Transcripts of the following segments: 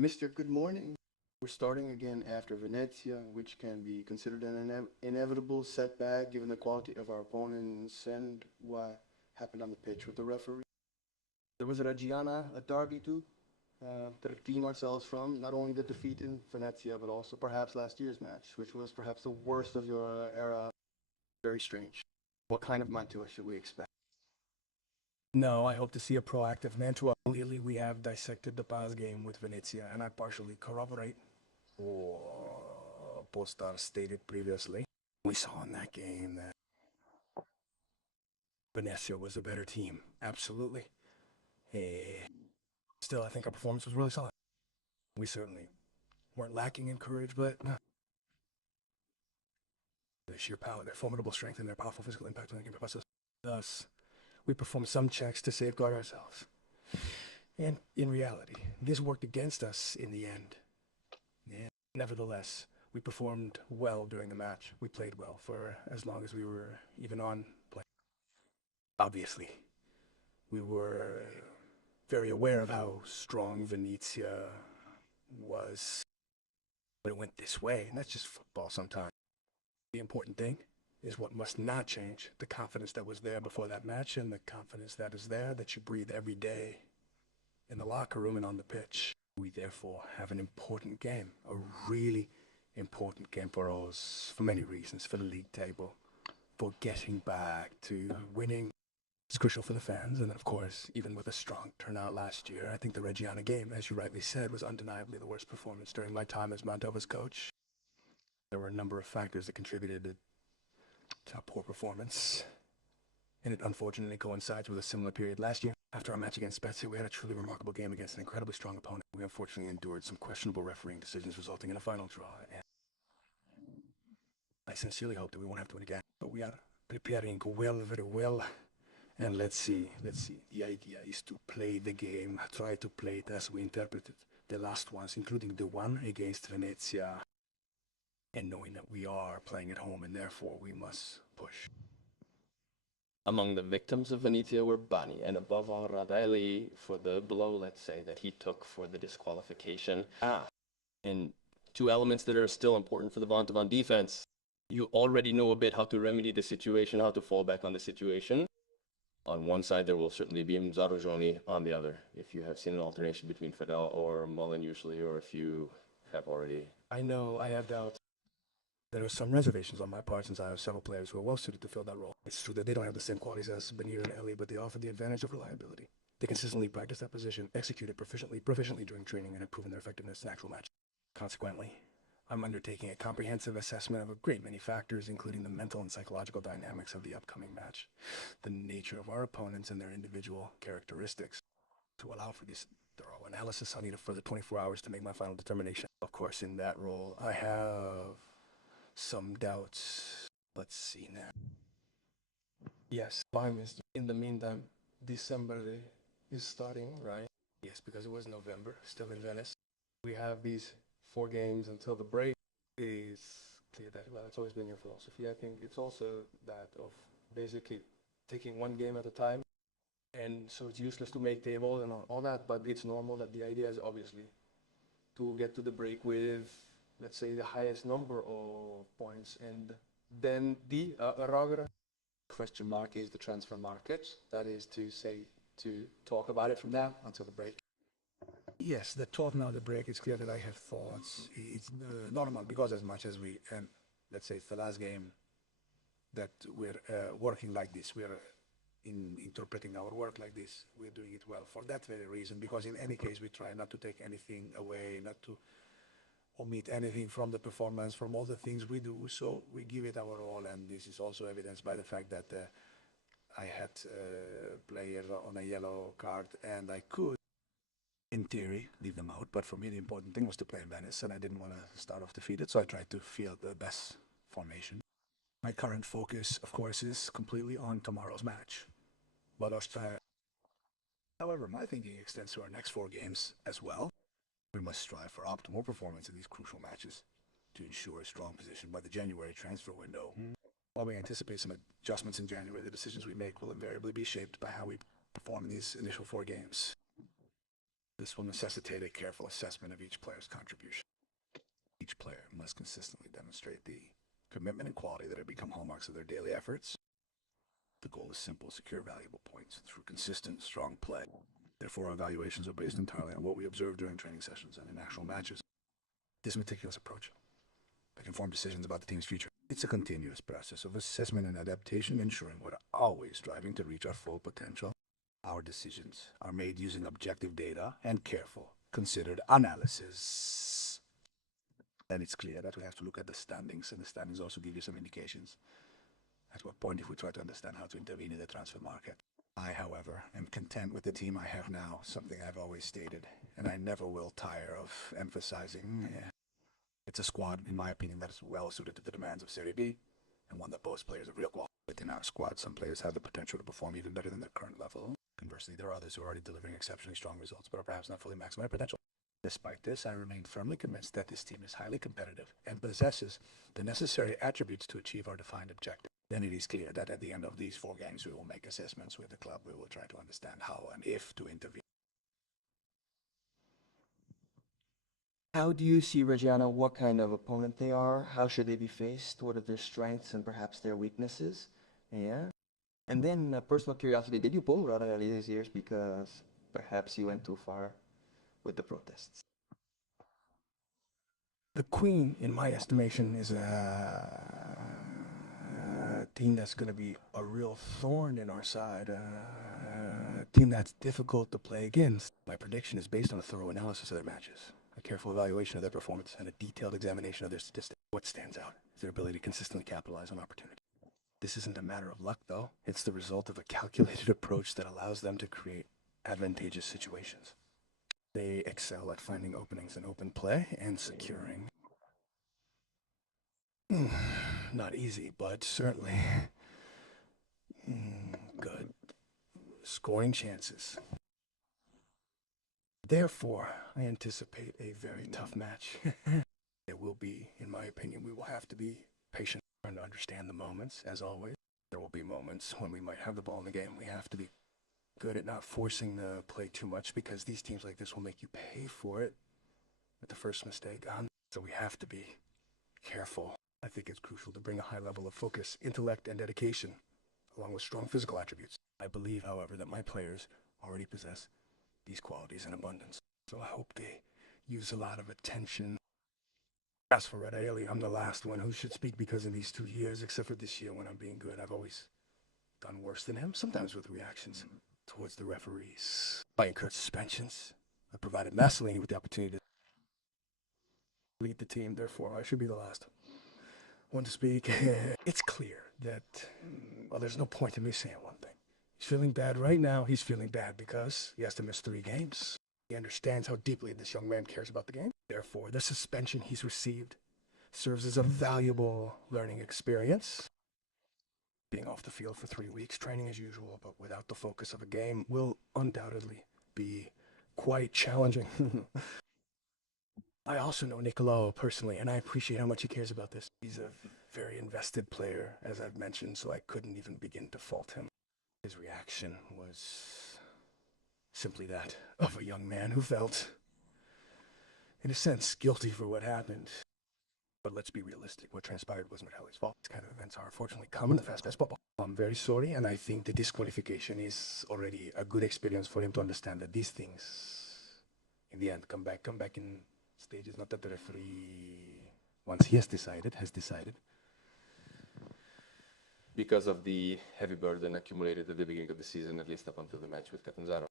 Mr. Good morning. We're starting again after Venezia, which can be considered an inevitable setback given the quality of our opponents and what happened on the pitch with the referee. There was a Reggiana, a derby too, to redeem ourselves from not only the defeat in Venezia, but also perhaps last year's match, which was perhaps the worst of your era. Very strange. What kind of Mantua should we expect? No, I hope to see a proactive Mantua. Clearly, we have dissected the past game with Venezia, and I partially corroborate what Postar stated previously. We saw in that game that Venezia was a better team. Absolutely. Still, I think our performance was really solid. We certainly weren't lacking in courage, but their sheer power, their formidable strength, and their powerful physical impact on the game of us. Thus, we performed some checks to safeguard ourselves. And in reality, this worked against us in the end. Yeah. Nevertheless, we performed well during the match. We played well for as long as we were even on play. Obviously, we were very aware of how strong Venezia was. But it went this way, and that's just football sometimes. The important thing is what must not change, the confidence that was there before that match and the confidence that is there that you breathe every day in the locker room and on the pitch. We therefore have an important game, a really important game for us, for many reasons, for the league table, for getting back to winning. It's crucial for the fans, and of course, even with a strong turnout last year, I think the Reggiana game, as you rightly said, was undeniably the worst performance during my time as Mantova's coach. There were a number of factors that contributed to our poor performance, and it unfortunately coincides with a similar period last year. After our match against Spezia, we had a truly remarkable game against an incredibly strong opponent. We unfortunately endured some questionable refereeing decisions resulting in a final draw, and I sincerely hope that we won't have to win again. But we are preparing well, very well, and let's see. The idea is to play the game, try to play it as we interpreted the last ones, including the one against Venezia, and knowing that we are playing at home and therefore we must push. Among the victims of Venezia were Bani, and above all Radelli for the blow, let's say, that he took for the disqualification. And two elements that are still important for the Mantova defense. You already know a bit how to remedy the situation, how to fall back on the situation. On one side, there will certainly be Zarojoni. On the other, if you have seen an alternation between Fidel or Mullen usually, or if you have already... I know I have doubts. There are some reservations on my part since I have several players who are well suited to fill that role. It's true that they don't have the same qualities as Benir and Ellie, but they offer the advantage of reliability. They consistently practice that position, execute it proficiently during training, and have proven their effectiveness in actual matches. Consequently, I'm undertaking a comprehensive assessment of a great many factors, including the mental and psychological dynamics of the upcoming match, the nature of our opponents and their individual characteristics. To allow for this thorough analysis, I need a further 24 hours to make my final determination. Of course, in that role, I have some doubts. Let's see now. Yes, in the meantime, December is starting, right? Yes, because it was November, still in Venice. We have these 4 games until the break. Is clear that, well, it's always been your philosophy. I think it's also that of basically taking one game at a time. And so it's useless to make tables and all that, but it's normal that the idea is obviously to get to the break with, let's say, the highest number of points, and then the Roger question mark is the transfer market. That is to say, to talk about it from now until the break. Yes, the talk now, the break, it's clear that I have thoughts. It's normal because as much as we, let's say it's the last game that we're working like this, we're interpreting our work like this, we're doing it well for that very reason, because in any case we try not to take anything away, not to omit anything from the performance, from all the things we do, so we give it our all, and this is also evidenced by the fact that I had a player on a yellow card, and I could, in theory, leave them out, but for me the important thing was to play in Venice, and I didn't want to start off defeated, so I tried to field the best formation. My current focus, of course, is completely on tomorrow's match. But however, my thinking extends to our next 4 games as well. We must strive for optimal performance in these crucial matches to ensure a strong position by the January transfer window. While we anticipate some adjustments in January, the decisions we make will invariably be shaped by how we perform in these initial 4 games. This will necessitate a careful assessment of each player's contribution. Each player must consistently demonstrate the commitment and quality that have become hallmarks of their daily efforts. The goal is simple: secure valuable points through consistent, strong play. Therefore, our evaluations are based entirely on what we observe during training sessions and in actual matches. This meticulous approach can inform decisions about the team's future. It's a continuous process of assessment and adaptation, ensuring we're always striving to reach our full potential. Our decisions are made using objective data and careful, considered analysis. And it's clear that we have to look at the standings, and the standings also give you some indications at what point if we try to understand how to intervene in the transfer market. I, however, am content with the team I have now, something I've always stated, and I never will tire of emphasizing. It's a squad, in my opinion, that is well suited to the demands of Serie B, and one that boasts players of real quality. Within our squad, some players have the potential to perform even better than their current level. Conversely, there are others who are already delivering exceptionally strong results, but are perhaps not fully maximizing their potential. Despite this, I remain firmly convinced that this team is highly competitive and possesses the necessary attributes to achieve our defined objective. Then it is clear that at the end of these 4 games, we will make assessments with the club. We will try to understand how and if to intervene. How do you see, Reggiana, what kind of opponent they are? How should they be faced? What are their strengths and perhaps their weaknesses? Yeah. And then, personal curiosity, did you pull Rada these years because perhaps you went too far with the protests? The Queen, in my estimation, is a team that's going to be a real thorn in our side, a team that's difficult to play against. My prediction is based on a thorough analysis of their matches, a careful evaluation of their performance, and a detailed examination of their statistics. What stands out is their ability to consistently capitalize on opportunity. This isn't a matter of luck, though. It's the result of a calculated approach that allows them to create advantageous situations. They excel at finding openings in open play and securing, not easy, but certainly good, scoring chances. Therefore, I anticipate a very tough match. It will be, in my opinion, we will have to be patient and understand the moments, as always. There will be moments when we might have the ball in the game. We have to be good at not forcing the play too much, because these teams like this will make you pay for it with the first mistake. So we have to be careful. I think it's crucial to bring a high level of focus, intellect, and dedication, along with strong physical attributes. I believe, however, that my players already possess these qualities in abundance. So I hope they use a lot of attention. As for REGGIANA, I'm the last one who should speak, because in these 2 years, except for this year when I'm being good, I've always done worse than him, sometimes with reactions towards the referees. I incurred suspensions. I provided Massolini with the opportunity to lead the team, therefore I should be the last one to speak. It's clear that, well, there's no point in me saying one thing. He's feeling bad right now. He's feeling bad because he has to miss 3 games. He understands how deeply this young man cares about the game. Therefore, the suspension he's received serves as a valuable learning experience. Being off the field for 3 weeks, training as usual, but without the focus of a game, will undoubtedly be quite challenging. I also know Nicolao personally, and I appreciate how much he cares about this. He's a very invested player, as I've mentioned, so I couldn't even begin to fault him. His reaction was simply that of a young man who felt, in a sense, guilty for what happened. But let's be realistic. What transpired wasn't Halley's fault. These kind of events are unfortunately common in fast-paced football. I'm very sorry, and I think the disqualification is already a good experience for him to understand that these things, in the end, come back in stages. Not that the referee, once he has decided. Because of the heavy burden accumulated at the beginning of the season, at least up until the match with Catanzaro.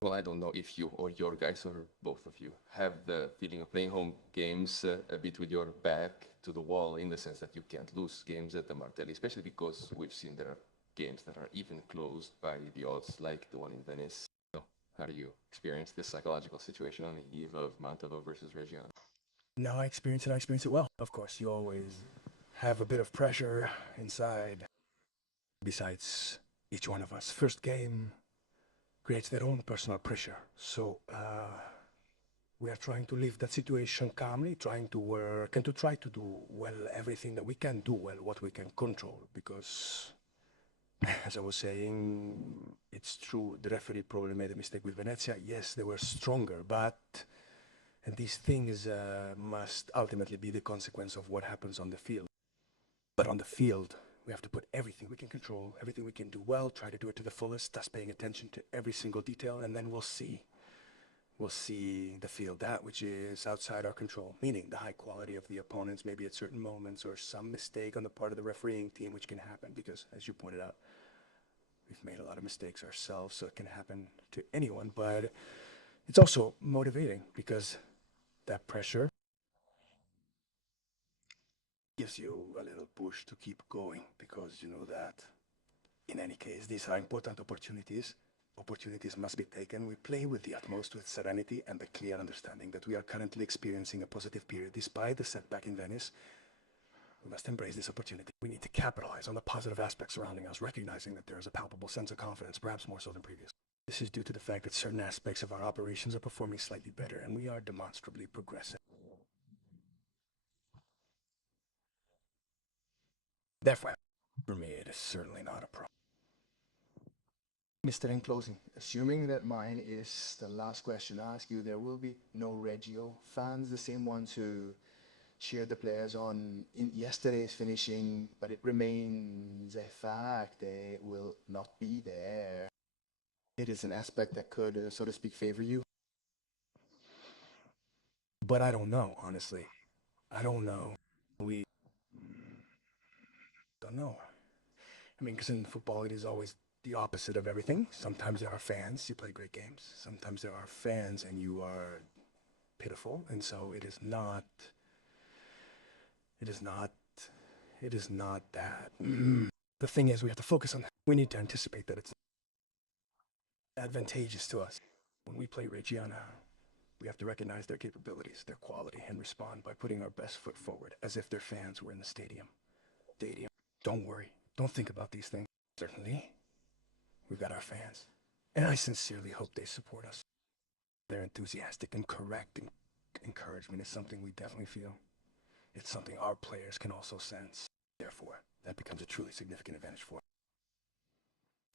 Well, I don't know if you or your guys, or both of you, have the feeling of playing home games a bit with your back to the wall, in the sense that you can't lose games at the Martelli, especially because we've seen there are games that are even closed by the odds, like the one in Venice. So, how do you experience this psychological situation on the eve of Mantova versus REGGIANA? No, I experience it well. Of course, you always have a bit of pressure inside. Besides, each one of us, first game creates their own personal pressure. So we are trying to leave that situation calmly, trying to work and to try to do well everything that we can do well, what we can control, because As I was saying, it's true, the referee probably made a mistake with Venezia. Yes, they were stronger, but and these things must ultimately be the consequence of what happens on the field. But on the field, we have to put everything we can control, everything we can do well, try to do it to the fullest, thus paying attention to every single detail, and then we'll see. We'll see the field, that which is outside our control, meaning the high quality of the opponents, maybe at certain moments, or some mistake on the part of the refereeing team, which can happen, because, as you pointed out, we've made a lot of mistakes ourselves, so it can happen to anyone. But it's also motivating, because that pressure gives you a little push to keep going, because you know that, in any case, these are important opportunities. Opportunities must be taken. We play with the utmost with serenity and the clear understanding that we are currently experiencing a positive period despite the setback in Venice. We must embrace this opportunity. We need to capitalize on the positive aspects surrounding us, recognizing that there is a palpable sense of confidence, perhaps more so than previous. This is due to the fact that certain aspects of our operations are performing slightly better, and we are demonstrably progressive. Therefore, for me, it is certainly not a problem. Mr. In closing, assuming that mine is the last question I ask you, there will be no Reggio fans, the same ones who cheered the players on in yesterday's finishing, but it remains a fact they will not be there. It is an aspect that could, so to speak, favor you. But I don't know, honestly. I don't know. We don't know. I mean, because in football, it is always the opposite of everything. Sometimes there are fans, you play great games. Sometimes there are fans and you are pitiful. And so it is not that. The thing is, we have to focus on that. We need to anticipate that it's advantageous to us. When we play Reggiana, we have to recognize their capabilities, their quality, and respond by putting our best foot forward, as if their fans were in the stadium. Don't worry. Don't think about these things. Certainly, we've got our fans. And I sincerely hope they support us. Their enthusiastic and correct encouragement is something we definitely feel. It's something our players can also sense. Therefore, that becomes a truly significant advantage for us.